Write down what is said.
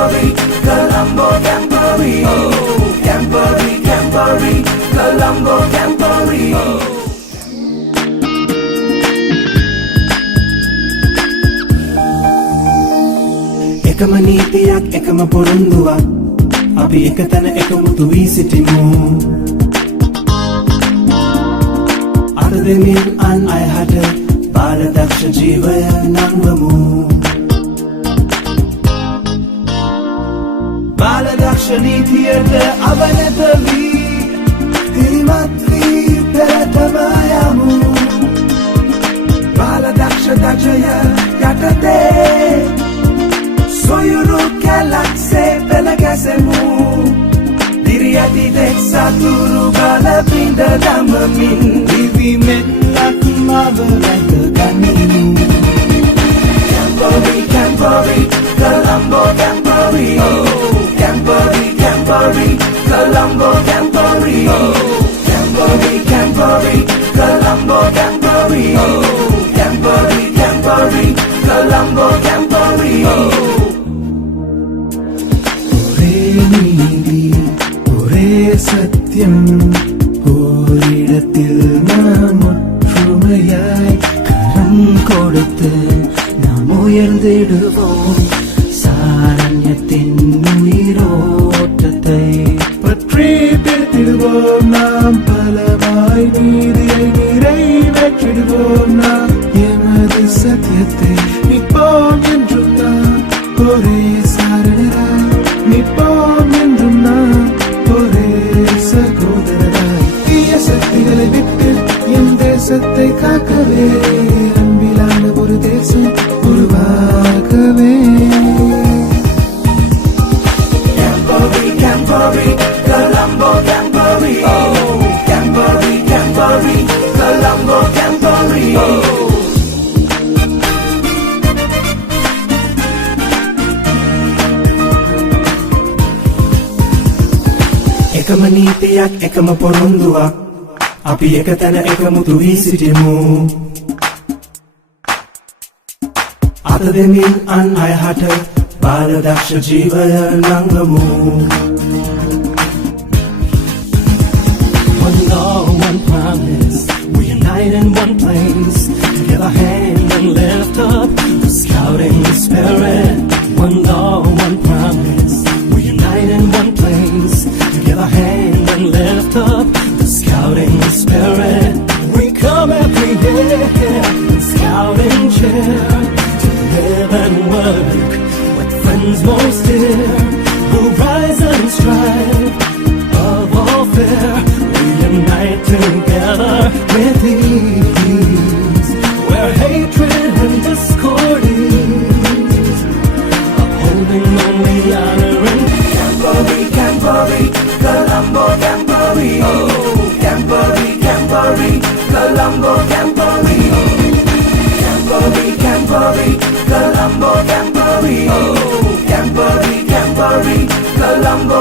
Camporee, Colombo, Camporee, Camporee, Camporee, Colombo, Camporee. එකම නීතියක් එකම පොරොන්දුවක් අපි එකතැන එකමුතු වී සිටිමු අද දෙමින් අන් අය හට බාලදක්ෂ ජීවය නංවමු බාලදක්ෂ නීතියට අවනත වී හිරිමත් වී පෙරටම යමු බාලදක්ෂ දක්ෂය යටතේ Soyuru kelakse pelakasemu Diriati dek saturu bala pinda damamin Vivi menlak maveraka kaninu Camporee, Camporee, Colombo, Camporee Camporee, Camporee, Colombo, Camporee Camporee, Camporee, Colombo, Camporee Camporee, Camporee, Colombo, Camporee നീതി ഒരേ സത്യം ഒരിടത്തിൽ നാം ഒற்றுമയായി കരം കൊടുത്ത് നാം ഉയർന്നിടുவோം സാരണ്യത്തിൻ ഉയരോട്ടത്തെ പற்றி പിടിത്തിടുவோம் நாம் பலமாய் நீதியை நிறைவேற்றிடுவோம் நாம் எமது சத்தியத்தை நிற்போம் என்றும் நாம் ஒரே சாரணராய் நிற்போம் என்றும் நாம் ஒரே சகோதரராய் தீய சக்திகளை விட்டு என் தேசத்தை காக்கவே அன்பிலான ஒரு தேசம் உருவாக்கவே Camporee, Camporee, Colombo, Camporee Camporee, Camporee, Colombo, Camporee එකම නීතියක් එකම පොරොන්දුවක් අපි එකතැන එකමුතු වී සිටිමු අත දෙමින් අන් අය හට බාලදක්ෂ ජීවය නංවමු One law, one promise, we unite in one place, together hand and lift up the scouting spirit. One law, one promise, we unite in one place, together hand and lift up the scouting spirit. We come every year and scout and cheer to live and work with friends most dear who rise and strive above all fear. We unite together with ease where hatred and discord is, upholding only honor and Camporee, Camporee, Colombo, Camporee Camporee, Camporee, Colombo, Camporee Camporee, Camporee, Colombo, Camporee Camporee, Camporee, Colombo,